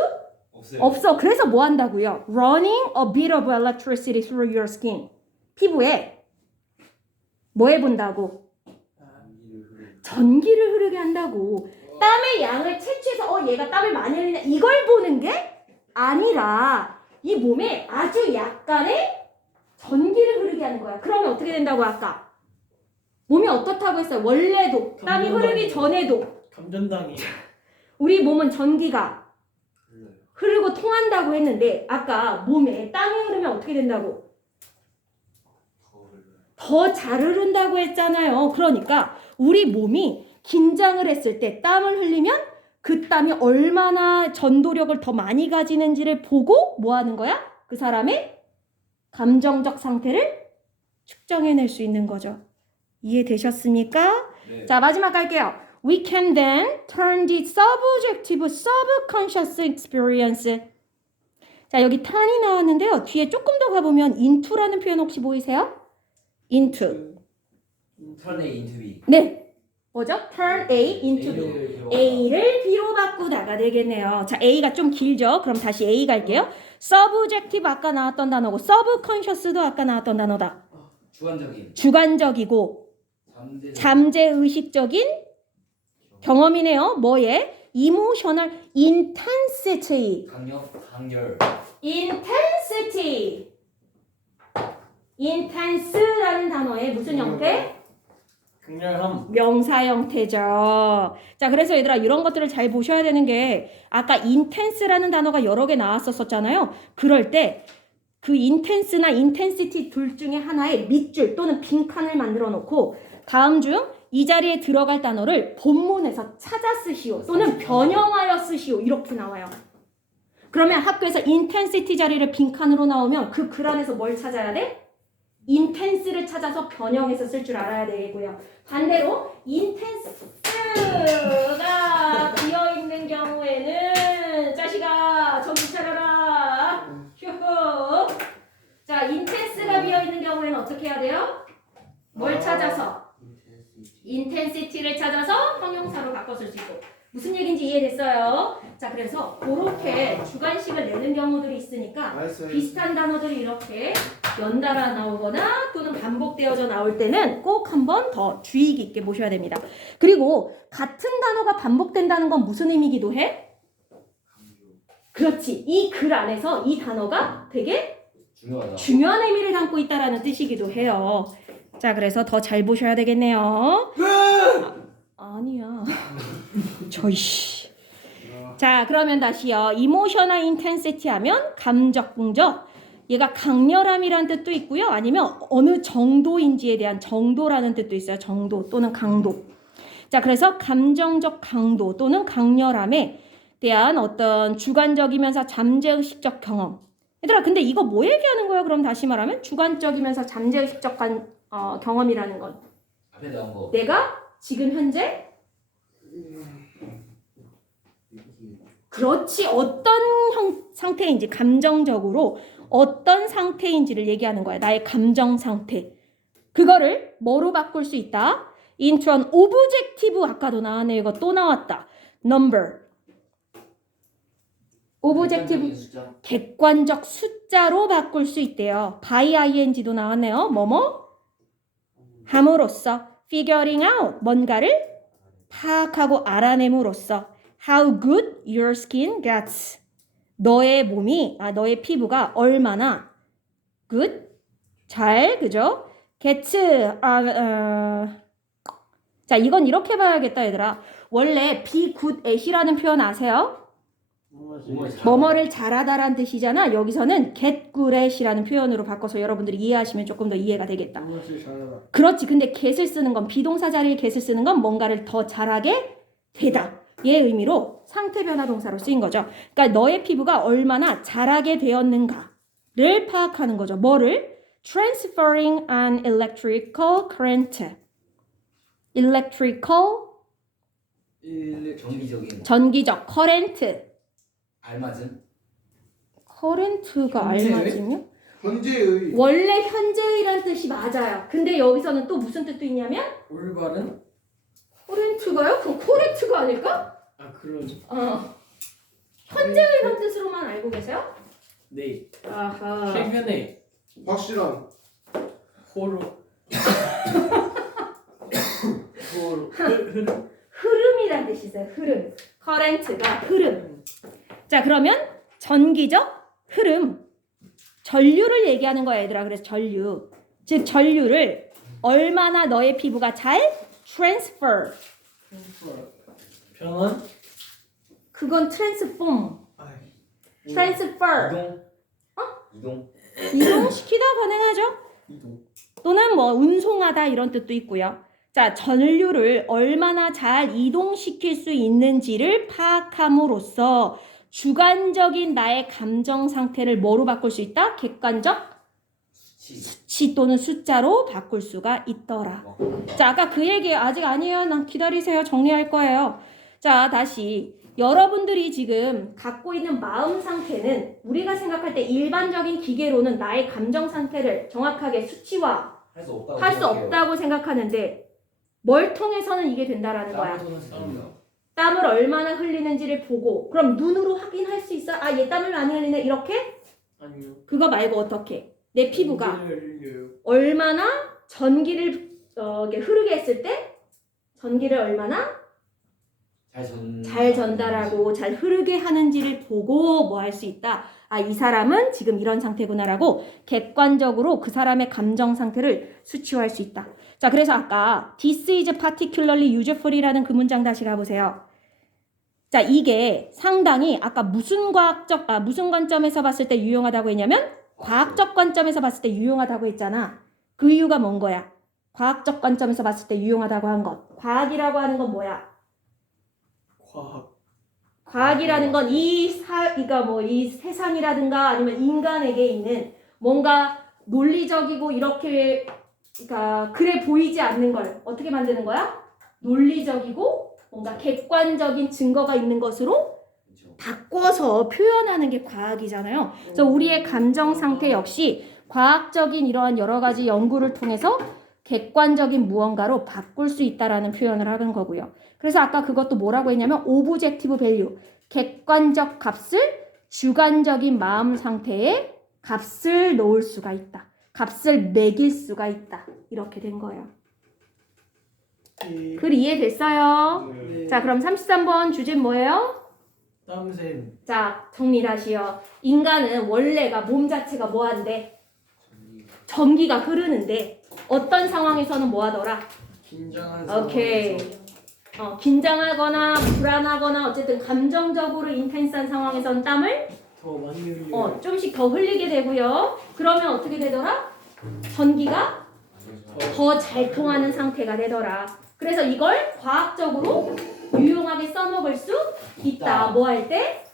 없어. 그래서 뭐 한다고요? Running a bit of electricity through your skin. 피부에 뭐 해본다고? 전기를 흐르게 한다고. 땀의 양을 채취해서 얘가 땀을 많이 흘리냐 이걸 보는 게 아니라 이 몸에 아주 약간의 전기를 흐르게 하는 거야. 그러면 어떻게 된다고 아까? 몸이 어떻다고 했어요? 원래도 땀이 흐르기 전에도 감전당이. 우리 몸은 전기가 흐르고 통한다고 했는데 아까 몸에 땀이 흐르면 어떻게 된다고? 더 잘 흐른다고 했잖아요. 그러니까 우리 몸이 긴장을 했을 때 땀을 흘리면 그 땀이 얼마나 전도력을 더 많이 가지는지를 보고 뭐 하는 거야? 그 사람의 감정적 상태를 측정해낼 수 있는 거죠. 이해되셨습니까? 네. 자, 마지막 갈게요. We can then turn the subjective subconscious experience. 자, 여기 턴이 나왔는데요. 뒤에 조금 더 가보면 into라는 표현 혹시 보이세요? into. 턴의 인투비. 네. 뭐죠? turn A into B. A를 B로 바꾸다가 되겠네요. 자, A가 좀 길죠? 그럼 다시 A 갈게요. subjective 아까 나왔던 단어고 subconscious도 아까 나왔던 단어다. 주관적인. 주관적이고 잠재의식적인 경험이네요. 뭐에? emotional intensity. 강렬. intensity. intense라는 단어의 무슨 형태? 강렬함. 명사 형태죠. 자, 그래서 얘들아 이런 것들을 잘 보셔야 되는 게 아까 intense라는 단어가 여러 개 나왔었잖아요. 그럴 때 그 intense나 intensity 둘 중에 하나의 밑줄 또는 빈칸을 만들어 놓고 다음 중 이 자리에 들어갈 단어를 본문에서 찾아 쓰시오 또는 변형하여 쓰시오 이렇게 나와요. 그러면 학교에서 intensity 자리를 빈칸으로 나오면 그 글 안에서 뭘 찾아야 돼? intense를 찾아서 변형해서 쓸 줄 알아야 되고요. 반대로 intense가 비어있는 경우에는 자식아 정신 차려라. 휴후. 자, intense가 비어있는 경우에는 어떻게 해야 돼요? 뭘 찾아서? intensity를 찾아서 형용사로 바꿔 쓸 수 있고. 무슨 얘기인지 이해됐어요? 자, 그래서 그렇게 주관식을 내는 경우들이 있으니까 비슷한 단어들이 이렇게 연달아 나오거나 또는 반복되어져 나올 때는 꼭 한 번 더 주의 깊게 보셔야 됩니다. 그리고 같은 단어가 반복된다는 건 무슨 의미기도 해? 그렇지. 이 글 안에서 이 단어가 되게 중요하다. 중요한 의미를 담고 있다라는 뜻이기도 해요. 자, 그래서 더 잘 보셔야 되겠네요. 아니야. 저이씨. 자, 그러면 다시요. emotional intensity 하면 감적분적. 얘가 강렬함이라는 뜻도 있고요. 아니면 어느 정도인지에 대한 정도라는 뜻도 있어요. 정도 또는 강도. 자, 그래서 감정적 강도 또는 강렬함에 대한 어떤 주관적이면서 잠재의식적 경험. 얘들아, 근데 이거 뭐 얘기하는 거예요? 그럼 다시 말하면 주관적이면서 잠재의식적 경험이라는 건 앞에 나온 거. 내가 지금 현재 그렇지 어떤 상태인지 감정적으로 어떤 상태인지를 얘기하는 거야. 나의 감정 상태. 그거를 뭐로 바꿀 수 있다? into an objective. 아까도 나왔네. 이거 또 나왔다. number. objective 객관적 숫자로 바꿀 수 있대요. by ing도 나왔네요. 뭐뭐 함으로써 figuring out 뭔가를 파악하고 알아냄으로써 how good your skin gets 너의 몸이 너의 피부가 얼마나 good 잘 그죠? gets 자 이건 이렇게 봐야겠다 얘들아. 원래 be good at이라는 표현 아세요? 뭐뭐를 잘하다라는 뜻이잖아. 여기서는 get good at이라는 표현으로 바꿔서 여러분들이 이해하시면 조금 더 이해가 되겠다. 그렇지. 근데 get을 쓰는 건 비동사 자리에 get을 쓰는 건 뭔가를 더 잘하게 되다. 의 의미로 상태 변화 동사로 쓰인 거죠. 그러니까 너의 피부가 얼마나 잘하게 되었는가를 파악하는 거죠. 뭐를? Transferring an electrical current. electrical 전기적 current. 알맞은? current가 현재의? 알맞으며? 현재의 원래 현재의란 뜻이 맞아요. 근데 여기서는 또 무슨 뜻도 있냐면 올바른? current가요? 그럼 correct가 아닐까? 아 그러죠. 현재의란 뜻으로만 알고 계세요? 네. 아하. 최근에 확실한 호로 흐름이란 뜻이 있어요. 흐름. current가 흐름. 자, 그러면 전기적 흐름. 전류를 얘기하는 거야, 얘들아. 그래서 전류. 즉 전류를 얼마나 너의 피부가 잘 transfer. 변환? 그건 transform. transfer. 이동. 이동시키다 가능하죠? 이동. 또는 뭐 운송하다 이런 뜻도 있고요. 자, 전류를 얼마나 잘 이동시킬 수 있는지를 파악함으로써 주관적인 나의 감정 상태를 뭐로 바꿀 수 있다? 객관적 수치. 수치 또는 숫자로 바꿀 수가 있더라. 자, 아까 그 얘기 아직 아니에요. 난 기다리세요. 정리할 거예요. 자, 다시. 여러분들이 지금 갖고 있는 마음 상태는 우리가 생각할 때 일반적인 기계로는 나의 감정 상태를 정확하게 수치화 할 수 없다고 할 수 생각해요. 없다고 생각하는데 뭘 통해서는 이게 된다라는 거야. 땀을 쏟았습니다. 땀을 얼마나 흘리는지를 보고 그럼 눈으로 확인할 수 있어? 아, 얘 땀을 많이 흘리네 이렇게? 아니요. 그거 말고 어떻게? 내 피부가 흘려요. 얼마나 전기를 이렇게 흐르게 했을 때 전기를 얼마나 잘 전달하고 잘 흐르게 하는지를 보고 뭐 할 수 있다. 아, 이 사람은 지금 이런 상태구나라고 객관적으로 그 사람의 감정 상태를 수치화할 수 있다. 자, 그래서 아까 this is particularly useful이라는 그 문장 다시 가보세요. 자, 이게 상당히 아까 무슨 관점에서 봤을 때 유용하다고 했냐면 과학적 관점에서 봤을 때 유용하다고 했잖아. 그 이유가 뭔 거야? 과학적 관점에서 봤을 때 유용하다고 한 것. 과학이라고 하는 건 뭐야? 과학이라는 건 그러니까 뭐 이 세상이라든가 아니면 인간에게 있는 뭔가 논리적이고 이렇게 그러니까 그래 보이지 않는 걸 어떻게 만드는 거야? 논리적이고 뭔가 객관적인 증거가 있는 것으로 그렇죠. 바꿔서 표현하는 게 과학이잖아요. 그래서 우리의 감정 상태 역시 과학적인 이러한 여러 가지 연구를 통해서 객관적인 무언가로 바꿀 수 있다라는 표현을 하는 거고요. 그래서 아까 그것도 뭐라고 했냐면 오브젝티브 밸류, 객관적 값을 주관적인 마음 상태에 값을 놓을 수가 있다. 값을 매길 수가 있다. 이렇게 된 거예요. 글 이해됐어요? 네. 자, 그럼 33번 주제는 뭐예요? 땀샘. 자, 정리하시오. 인간은 원래가 몸 자체가 뭐한데? 전기가 흐르는데 어떤 상황에서는 뭐하더라? 긴장한 오케이. 긴장하거나 불안하거나 어쨌든 감정적으로 인텐스한 상황에서는 땀을 더 많이 흘려요. 좀씩 더 흘리게 되고요. 그러면 어떻게 되더라? 전기가 더 잘 통하는 상태가 되더라. 그래서 이걸 과학적으로 유용하게 써먹을 수 있다. 뭐 할 때?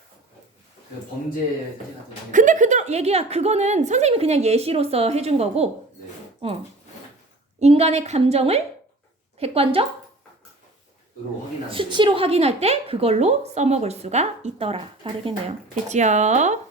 그 범죄 사실 같은 거. 근데 얘기야. 그거는 선생님이 그냥 예시로서 해준 거고 네. 인간의 감정을 객관적 으로 확인하는. 수치로 확인할 때 그걸로 써먹을 수가 있더라. 다르겠네요. 됐지요?